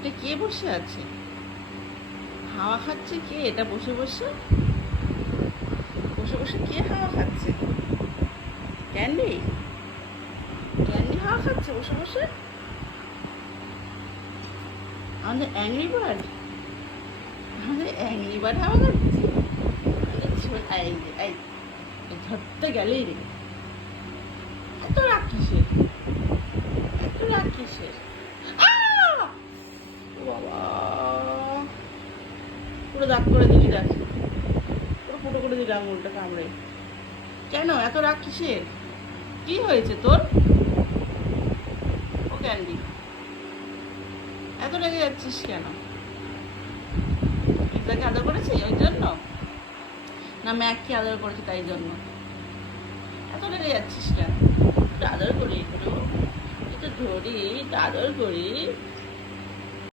এটা কে বসে আছে? হাওয়া খাচ্ছে কে? এটা বসে বসে বসে বসে কে হাওয়া খাচ্ছে? ক্যান্ডি? ক্যান্ডি হাওয়া খাচ্ছে বসে বসে? আমাদের অ্যাংরি বার্ড? আমাদের অ্যাংরি বার্ড হাওয়া খাচ্ছে? এই এই ধরতে গেলেই রে, এত রাগ কিসের? এত রাগ কিসের? বাবা, পুরো দাগ করে দিলি, দেখ পুরো ফুটো করে দিলি আঙুলটা কামড়ে। কেন এত রাগ কিসের? কি হয়েছে তোর? ও ক্যান্ডি, এত রেগে যাচ্ছিস কেন? পিৎজাকে আদর করেছি ওই জন্য, না ম্যাককে আদর করেছি তাই জন্য? এত রেগে যাচ্ছিস কেন? একটু আদর করি, একটু একটু ধরি, একটু আদর করি।